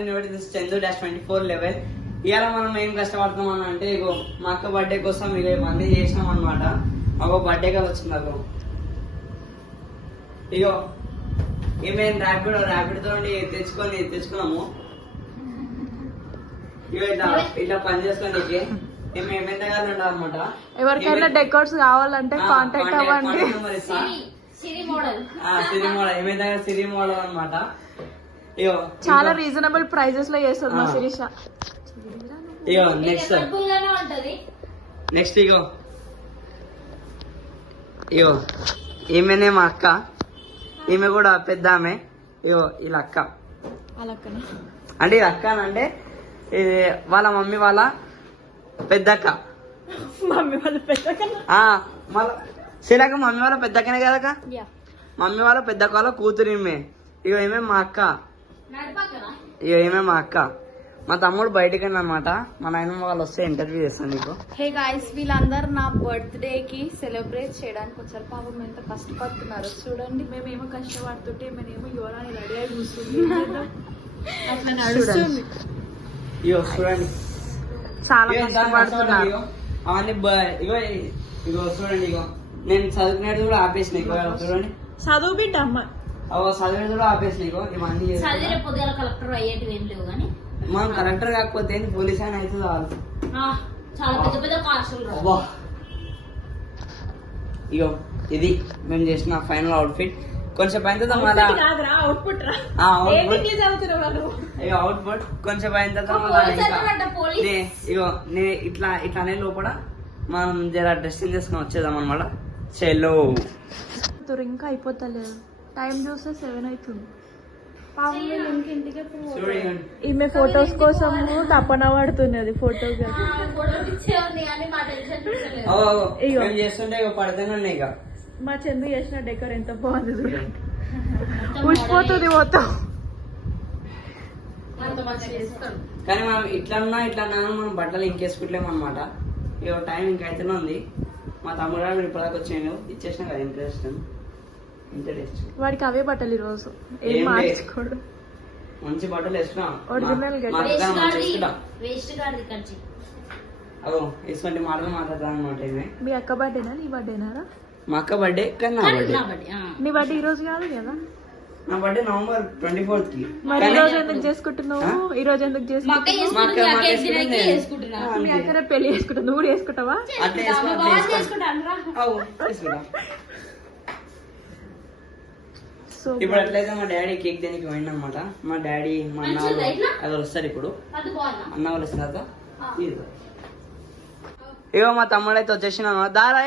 Chendu-2411. ఇవాళ మనం ఏం కష్టపడుతున్నాం అంటే ఇగో మా అక్క బర్త్డే కోసం ఇక ఇవన్నీ చేసినాం అనమాట. మాకు బర్త్డే కాల్ వచ్చింది నాకు. ఇగో ఏమేం ర్యాపిడ్తో తెచ్చుకున్నాము. ఇగో ఇట్లా పని చేసుకోనికి ఏమేమి దగ్గర ఉండాలన్నమాట. ఎవరికైనా డెకోర్స్ కావాలంటే కాంటాక్ట్ అవ్వండి. సిరి మోడల్ సిరి మోడల్ అనమాట. ఇగో చాలా రీజనబుల్ ప్రైజెస్ లో చేస్తుంది మా శిరీష. ఇగో నెక్స్ట్ ఇగో ఈమెనే మా అక్క. ఈమె కూడా పెద్ద ఆమె. ఇగో ఇలా అక్క అంటే ఇది అక్క అంటే వాళ్ళ మమ్మీ వాళ్ళ పెద్దక్క. మమ్మీ వాళ్ళ పెద్దక్క శిలాక మమ్మీ వాళ్ళ పెద్దక్కనే కదక్క. మమ్మీ వాళ్ళ పెద్దక్క వాళ్ళ కూతురు ఈమె. ఇగో ఏమే మా అక్క. మా తమ్ముడు బయటకి అనమాట. మా నాయనమ్మ వాళ్ళు వస్తే ఇంటర్వ్యూ చేస్తాను నీకు. హే గాయ్స్, వీళ్ళందరూ నా బర్త్డే కి సెలబ్రేట్ చేయడానికి వచ్చారు. పాపం ఎంత కష్టపడుతున్నారు చూడండి. మేమేమో కష్టపడుతుంటే మేమేమో యువరాని రెడీ అయి కూర్చుంది. అట్లా నడుస్తుంది. చూడండి చాలా కష్టపడుతున్నారు. అవన్నీ ఇగో చూడండి. ఇగో నేను చదువుకునేది కూడా ఆపేసిన. చూడండి చదువు బిడ్డ అమ్మ చదివేది కూడా ఆపేసిన. ఇవన్నీ కలెక్టర్ అయ్యేటివి ఏం లేవు కానీ మనం కలెక్టర్ కాకపోతే పోలీస్ అయినా అయితే చాలా పెద్ద పెద్ద కాస్టులు. ఇగో ఇది మేము చేసిన ఫైనల్ అవుట్ఫిట్. కొంచెం అయిన తర్వాత అవుట్పుట్ కొంచెం అయిన తర్వాత ఇగో ఇట్లానే లోపల మనం జర డ్రెస్సింగ్ చేసుకుని వచ్చేద్దాం అనమాట. చెల్లో ఇంకా అయిపోతలేదు. టైం చూస్తే 7 అవుతుంది. ఈమె ఫొటోస్ కోసం తపన పడుతున్నది. ఫోటో చేస్తుంటే పడుతూనే ఉన్నాయి. ఇక మా చందు చేసిన డెకర్ ఎంత బాగుంది. పుష్పోతుంది మొత్తం. కానీ మనం ఇట్లా మనం బట్టలు ఇంకేసుకుంటలేము అనమాట. ఇక టైం ఇంకైతేనే ఉంది. మా తమ్ముడు ఇప్పటిదాకా వచ్చాను ఇచ్చేసిన కదా ఇంట్రెస్ట్. వాడికి అవే బట్టలు ఈ రోజు ఏం మార్చుకోడు. మంచి బట్టలు వేసుకున్నా వేసుకుంటే మాటలు మాట్లాడతాను అనమాట. మీ అక్క బర్త్డేనా నీ బర్త్డేనారా? మా అక్క బర్త్డే కానీ నా బర్త్డే. నీ బర్త్డే ఈ రోజు కాదు కదా? నా బర్త్డే November 24th కి. మరి ఈ రోజు ఎందుకు చేసుకుంటున్నావు? ఈ రోజు ఎందుకు చేసుకుంటున్నావు? మీ అక్కడ పెళ్లి చేసుకుంటావు, నువ్వు కూడా చేసుకుంటావా? ఇప్పుడు అట్లయితే మా డాడీ కేక్ దేనికి పోయింది అనమాట. మా డాడీ మా అన్న అది వస్తారు. ఇప్పుడు అన్న వాళ్ళు వస్తారు. ఇగో మా తమ్ముడు అయితే వచ్చేసిన దారా.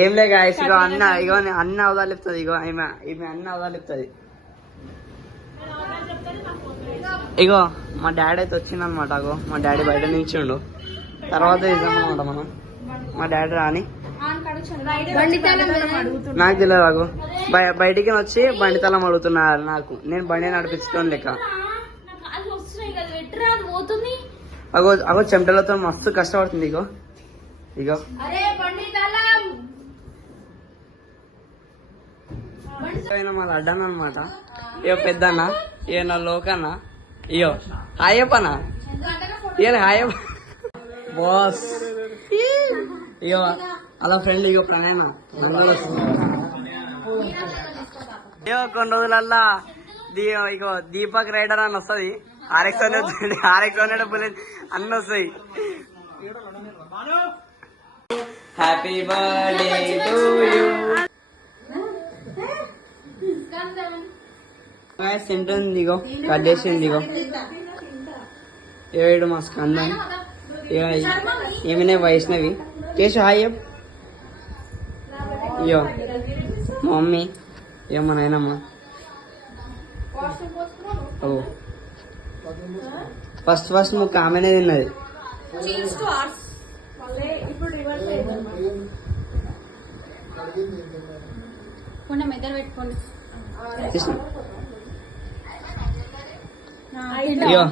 ఏం లే గాయస్, ఇగో అన్న అన్న అవదాలు చెప్తుంది. ఇగో ఈమె అన్న అవదాలు చెప్తుంది. ఇగో మా డాడీ అయితే వచ్చింది అనమాట. అగో మా డాడీ బయట నిల్చుండు. తర్వాత ఇద్దామన్నమాట మనం. మా డాడీ రాని నాకు తెలియదు. అగో బయటికి వచ్చి బండి తలం అడుగుతున్నారు నాకు. నేను బండి నడిపించడం లెక్క. అగో చెమటలతో మస్తు కష్టపడుతుంది. ఇగో మళ్ళీ అడ్డాను అనమాట. ఇగో పెద్దన్న, ఇక నా లోకన్న. ఇగో హాయప్పనా, ఇక హాయప్ప బాస్. ఇగో అలా ఫ్రెండ్ ఇగో ప్రణయన. ఇగో కొన్ని రోజులల్లా ఇగో దీపక్ రైడర్ అని వస్తుంది. RX 100 బుల్లెట్ అన్ని వస్తాయి. Happy birthday to you. తింటుంది. ఇగో కట్ చేసింది. ఇగో ఏడు మా స్కందం. ఏమైనా వైష్ణవి కేసు హాయ్. ఇయో మా మమ్మీ, ఇయో మా నాయనమ్మ. ఓ ఫస్ట్ నువ్వు కామెనే తిన్నది. అయ్యో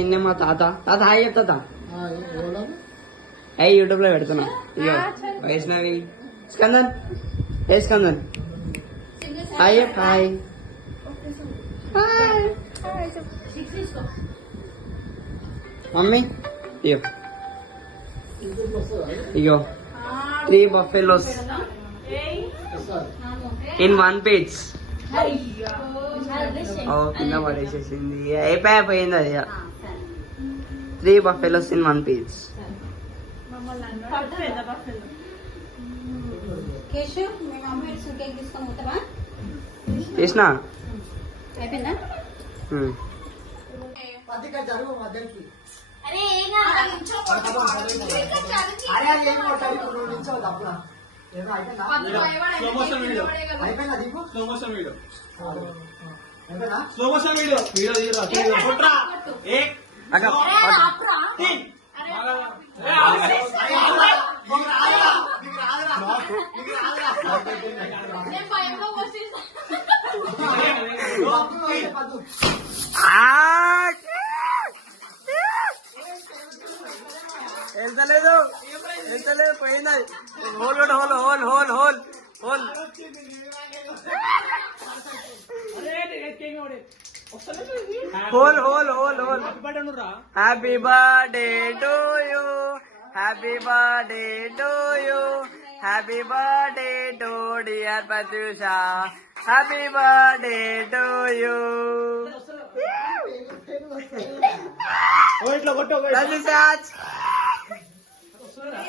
ఇన్నే మా తాత తాత హాయ్ చెప్తా తాత. అయ్యి యూట్యూబ్ లో పెడుతున్నా. ఇగో వైష్ణవి స్కందన్ ఏ స్కందన్ హాయ్ హాయ్ మమ్మీ ఇగో ఇగో 3 buffaloes in one page. కింద పడేసేసింది అయిపోయింది అది. 3 buffaloes in one page. చేసినా అయిపోయిందా? అరే ఏం కాదు. వెళ్తలేదు వెళ్తలేదు పోయింది. హోల్ కూడా hole hole hole hole hole hole hole hole hole. Happy birthday to you happy birthday to you happy birthday to dear Pratyusha happy birthday to you.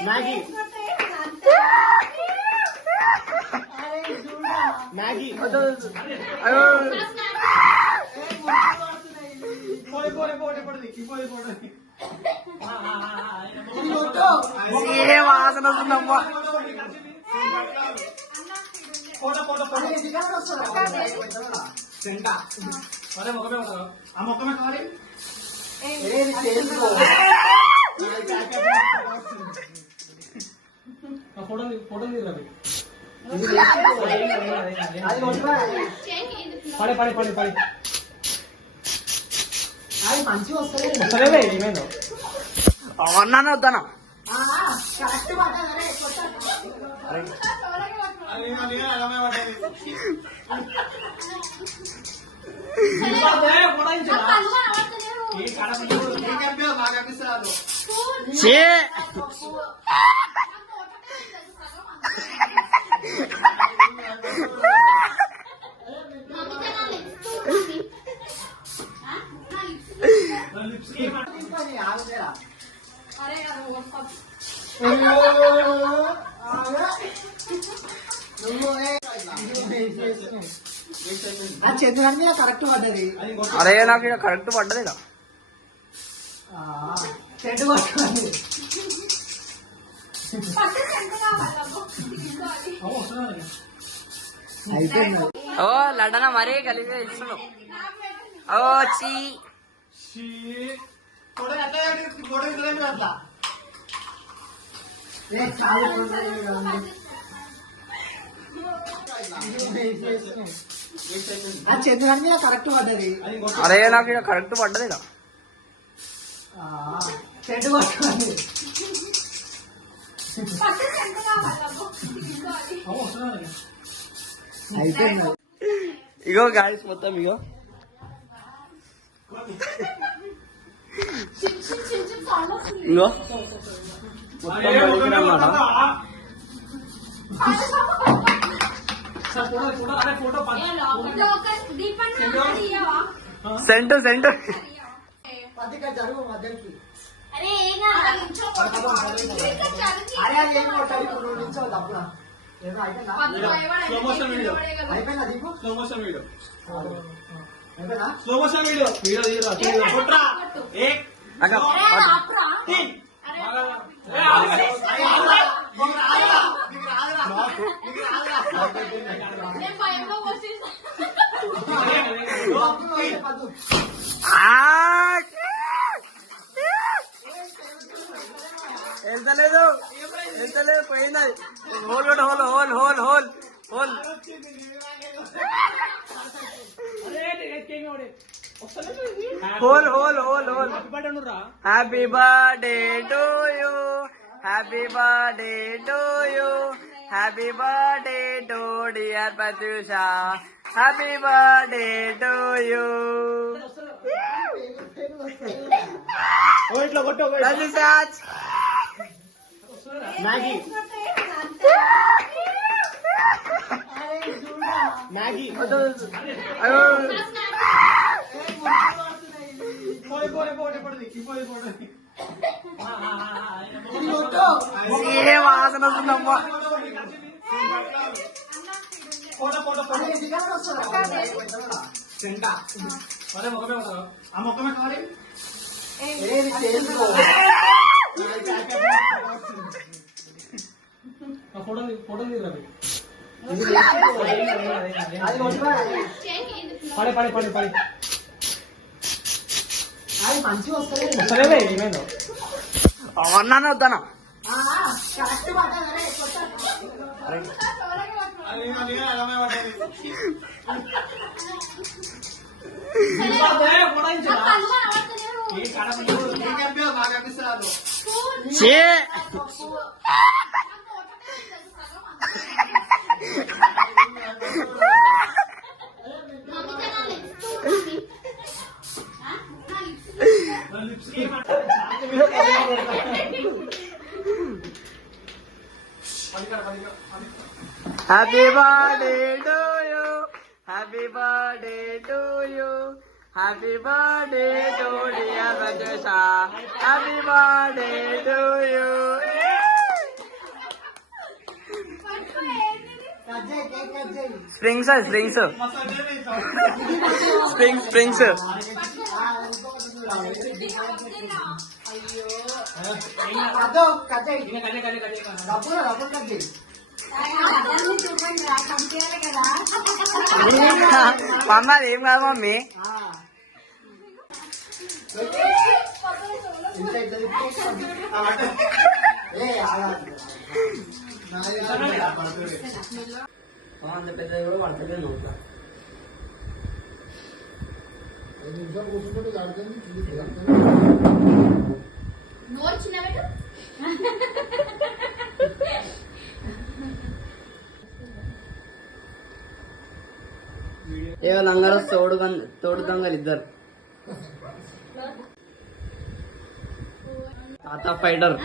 Maggi Maggi ఏ వాసన వస్తుందమ్మా. పడే పడే పడే పడే అన్నానే వద్దానా చేతులన్నీ కరెక్ట్ పడ్డది. అరే నాకు ఇక్కడ కరెక్ట్ పడ్డది. ఇక చెట్టు పట్టుకోండి. అయిపోయింది. ఓ లడ్డన మరీ కలిపి ఇస్తున్నావు. ఓ చీ చేతులన్నీ కరెక్ట్ పడ్డది. అరే నాకు ఇక్కడ కరెక్ట్ పడ్డది. ఇక చెట్టు పట్టుకోండి. అయిపోయింది. ఇగో గాయస్ మొత్తం ఇగో ఇగో మొత్తం అన్నమాట. సెంటు సెంటు జరుగు మధ్యకి. అరే ఏం కాదు. అరే అది ఏం కొట్టాలి. 2 నిమిషాలు అప్పుడు ఏదో అయిపోయిందా? అయిపోయిందా దీపు? అయిపోయిందా? అక్క వెళ్తలేదు వెళ్తలేదు పోయింది. హోల్ కూడా hole hole hole hole hole hole hole hole hole happy birthday to you happy birthday to you happy birthday to dear Pratyusha happy birthday to you Pratyush Maggi Maggi ఏ వాసన వస్తుందమ్మా మంచిగా వస్తలేదు అన్నాను వద్దానా చే happy birthday to you happy birthday to you happy birthday to dear Pratyusha happy birthday to you springs springs springs springs mummy అది ఏం కాదు మమ్మీ అంత పెద్ద కూడా పడుతుంది నోట్ల నోరు చిన్న పెట్టు. ఏ లంగరు తోడు దొంగలు ఇద్దరు తాత ఫైటర్